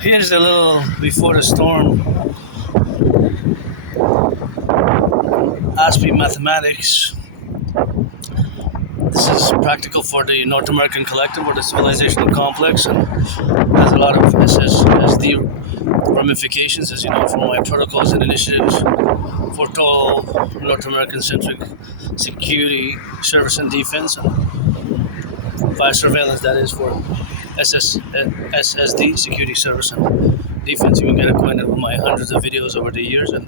Here's a little before the storm Aspie mathematics. This is practical for the North American collective or the civilizational complex, and has a lot of SSD ramifications, as you know, from my protocols and initiatives for total North American centric security, service, and defense, and via surveillance, that is for SSD, security, service, and defense. You can get acquainted with my hundreds of videos over the years, and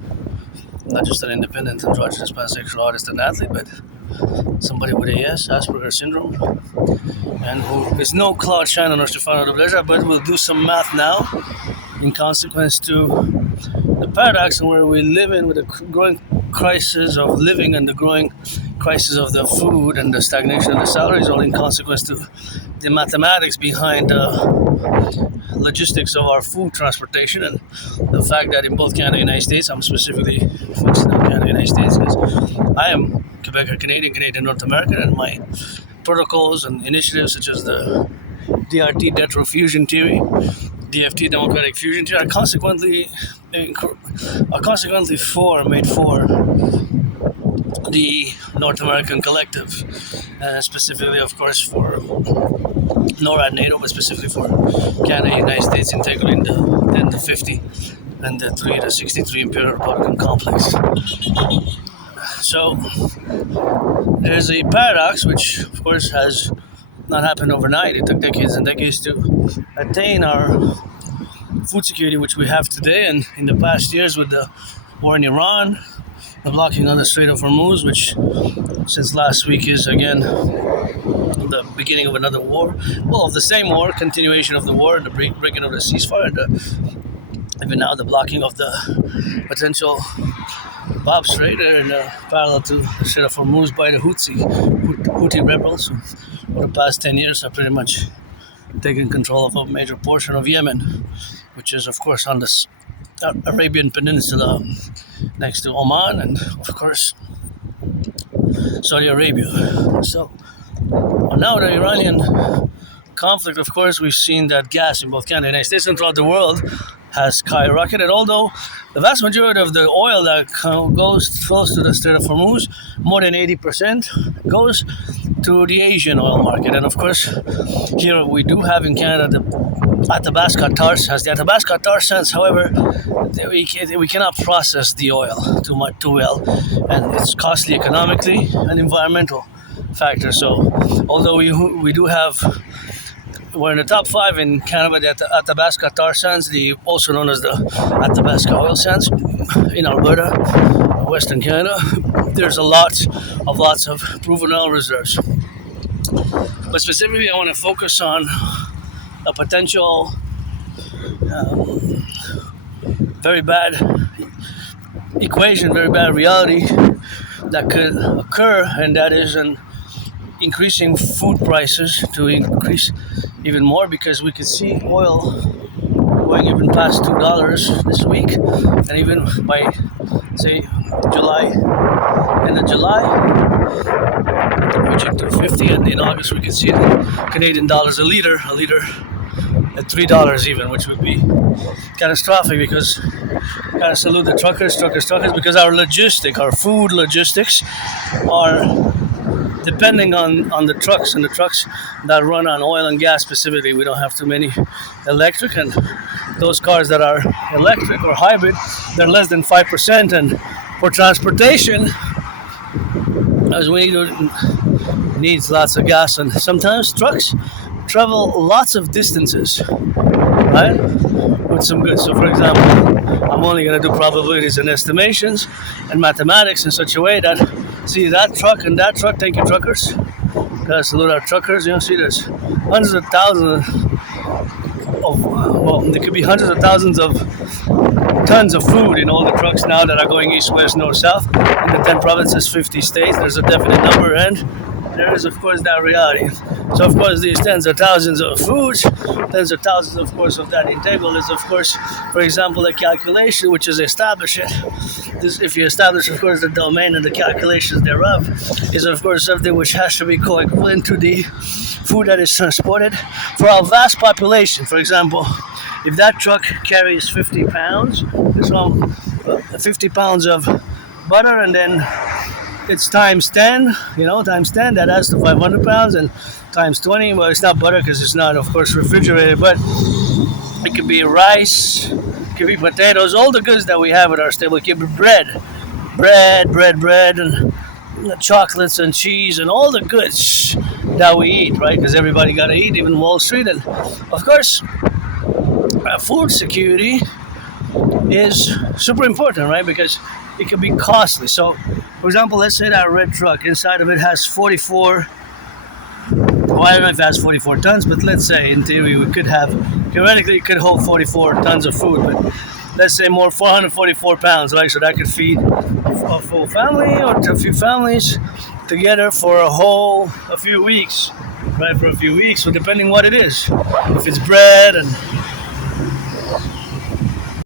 I'm not just an independent androgynous pansexual artist and athlete, but somebody with AS, Asperger's syndrome, and who is no Claude Shannon or Stefano de Bleza, but will do some math now in consequence to the paradox where we live in with the growing crisis of living and the growing crisis of the food and the stagnation of the salaries, all in consequence to the mathematics behind the logistics of our food transportation, and the fact that in both Canada and the United States, I'm specifically focusing on Canada and the United States because I am Quebec Canadian, Canadian North American, and my protocols and initiatives such as the DRT, Detro Fusion Theory, DFT, Democratic Fusion Theory, are consequently made for the North American collective, specifically, of course, for NORAD NATO, but specifically for Canada and United States integrally in the 50 and the 63 Imperial Republican complex. So there's a paradox, which of course has not happened overnight. It took decades and decades to attain our food security, which we have today. And in the past years, with the war in Iran, the blocking of the Strait of Hormuz, which since last week is again the beginning of another war. Well, of the same war, continuation of the war, the breaking of the ceasefire, and even now the blocking of the potential Bab Strait, and parallel to the Strait of Hormuz by the Houthi rebels, who for the past 10 years have pretty much taken control of a major portion of Yemen, which is of course on the Arabian Peninsula next to Oman and of course Saudi Arabia. So now the Iranian conflict, of course, we've seen that gas in both Canada and the United States and throughout the world has skyrocketed, although the vast majority of the oil that flows to the Strait of Hormuz, more than 80%, goes to the Asian oil market. And of course, here we do have in Canada the Athabasca tar sands. However, we cannot process the oil too well, and it's costly economically and environmental factor. So although we do have, we're in the top 5 in Canada, the Athabasca tar sands, also known as the Athabasca oil sands in Alberta, Western Canada. There's lots of proven oil reserves. But specifically, I want to focus on a potential very bad equation, very bad reality that could occur, and that is an increasing food prices to increase even more, because we could see oil going even past $2 this week, and even by say end of July, reaching $2.50, and in August we could see the Canadian dollars a liter at $3 even, which would be catastrophic. Because gotta salute the truckers, because our food logistics are depending on the trucks, and the trucks that run on oil and gas specifically. We don't have too many electric, and those cars that are electric or hybrid, they're less than 5%. And for transportation, as we needs lots of gas, and sometimes trucks travel lots of distances, right? With some good. So for example, I'm only going to do probabilities and estimations and mathematics in such a way that, see that truck and that truck, thank you truckers, gotta salute our truckers. See there's hundreds of thousands there could be hundreds of thousands of tons of food in all the trucks now that are going east, west, north, south in the 10 provinces, 50 states. There's a definite number, and there is of course that reality. So of course these tens of thousands of foods, tens of thousands of course of that integral is of course, for example, a calculation which is established. If you establish of course the domain and the calculations thereof, is of course something which has to be co-equivalent to the food that is transported for our vast population. For example, if that truck carries 50 pounds, so 50 pounds of butter, and then it's times 10, times 10, that adds to 500 pounds, and times 20, well, it's not butter because it's not, of course, refrigerated, but it could be rice, it could be potatoes, all the goods that we have at our stable. It could be bread, and chocolates and cheese and all the goods that we eat, right? Because everybody got to eat, even Wall Street. And of course, food security is super important, right? Because it can be costly. So, for example, let's say that red truck, inside of it has 44, well, I don't know if it has 44 tons, but let's say in theory we could have, theoretically it could hold 44 tons of food, but let's say more 444 pounds, right? So that could feed a full family or a few families together for a few weeks, right? For a few weeks, so depending what it is. If it's bread and